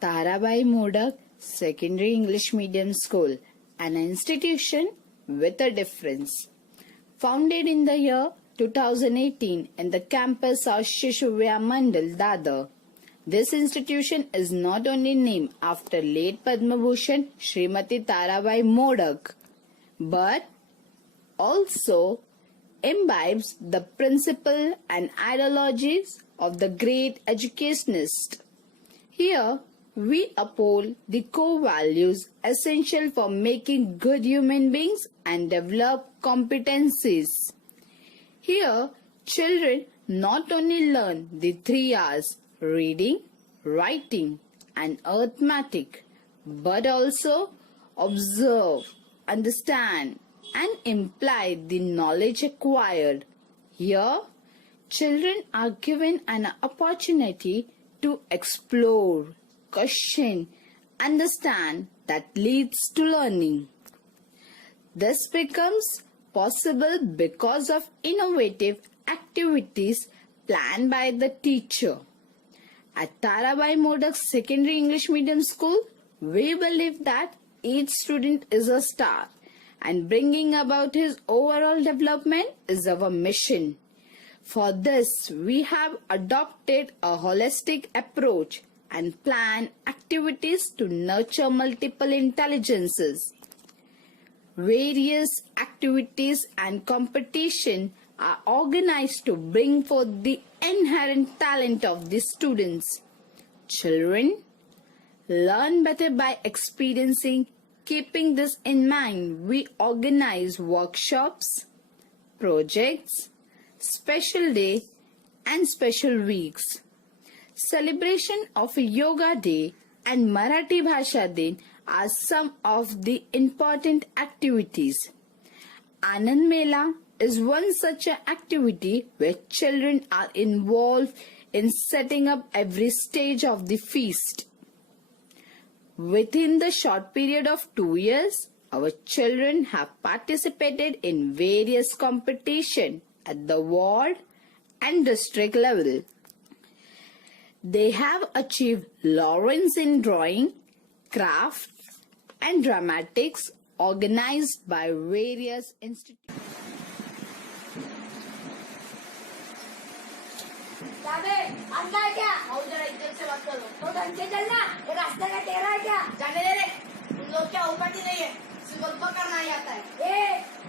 Tarabai Modak Secondary English Medium School, an institution with a difference. Founded in the year 2018 in the campus of Shishuvya Mandal, Dadar. This institution is not only named after late Padma Bhushan Srimati Tarabai Modak, but also imbibes the principle and ideologies of the great educationist. Here, we uphold the core values essential for making good human beings and develop competencies. Here, children not only learn the 3 R's reading, writing, and arithmetic, but also observe, understand, and imply the knowledge acquired. Here, children are given an opportunity to explore, question, understand that leads to learning. This becomes possible because of innovative activities planned by the teacher. At Tarabai Modak Secondary English Medium School, we believe that each student is a star and bringing about his overall development is our mission. For this, we have adopted a holistic approach and plan activities to nurture multiple intelligences. Various activities and competition are organized to bring forth the inherent talent of the students. Children learn better by experiencing. Keeping this in mind, we organize workshops, projects, special day and special weeks. Celebration of a Yoga Day and Marathi Bhasha Din are some of the important activities. Anand Mela is one such an activity where children are involved in setting up every stage of the feast. Within the short period of 2 years, our children have participated in various competitions at the ward and district level. They have achieved laurels in drawing, craft, and dramatics organized by various institutions. अंदर क्या? और जरा इज्जत से बात करो। तो ढंग से चलना, ये रास्ते का टेढ़ा है क्या? जाने दे रे, तुम लोग क्या औकात ही नहीं है, सिर्फ बकबक करना ही आता है।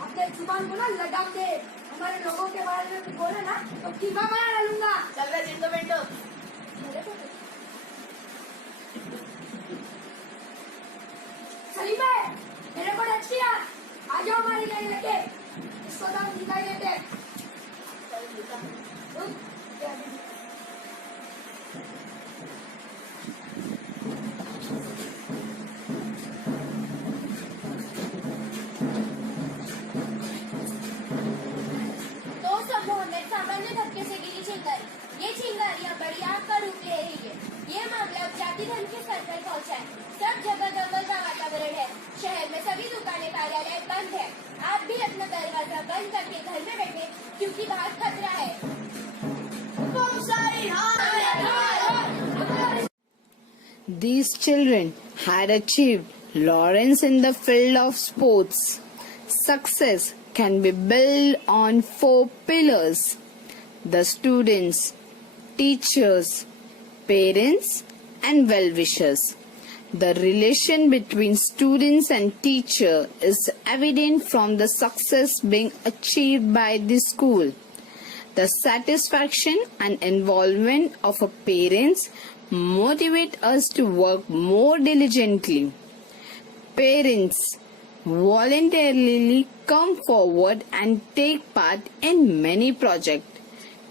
अपने जुबान को ना लगाम दे, हमारे लोगों के बारे में कुछ बोले ना, तो कीमा बना डालूंगा। चल रे जिंदो बेंटो। सलीम है, मेरे को अच्छी है, आ जाओ हमारी लाइन लेके, इसको दाम दिखाई देते। ये चिंगारियां बड़ी आग का रूप ले रही है। ये मामला अब जाति धर्म के स्तर पर पहुंचा है। सब जगह दंगल का वातावरण है। शहर में सभी दुकानें कार्यालय बंद है। आप भी अपना दरवाजा बंद करके घर में बैठे क्योंकि बाहर खतरा है। These children had achieved laurels in the field of sports. Success can be built on 4 pillars: the students, teachers, parents, and well-wishers. The relation between students and teacher is evident from the success being achieved by the school. The satisfaction and involvement of our parents motivate us to work more diligently. Parents voluntarily come forward and take part in many projects.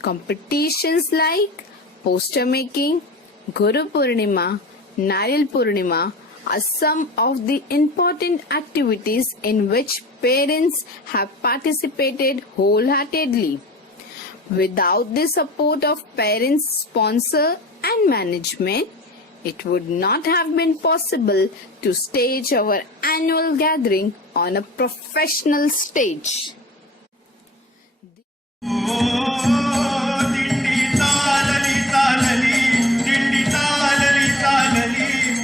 Competitions like poster making, Guru Purnima, Naril Purnima are some of the important activities in which parents have participated wholeheartedly. Without the support of parents, sponsor and management, it would not have been possible to stage our annual gathering on a professional stage. दिंडी तालली तालली, दिंडी तालली तालली.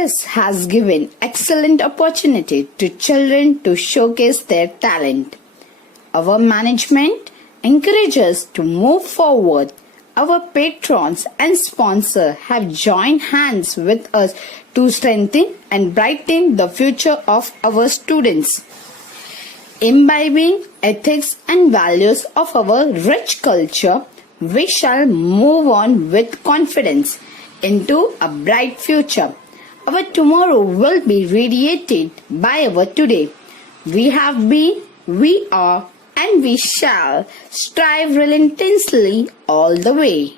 This has given excellent opportunity to children to showcase their talent. Our management encourages to move forward. Our patrons and sponsors have joined hands with us to strengthen and brighten the future of our students. Imbibing ethics and values of our rich culture, we shall move on with confidence into a bright future. Our tomorrow will be radiated by our today. We have been, we are, and we shall strive relentlessly all the way.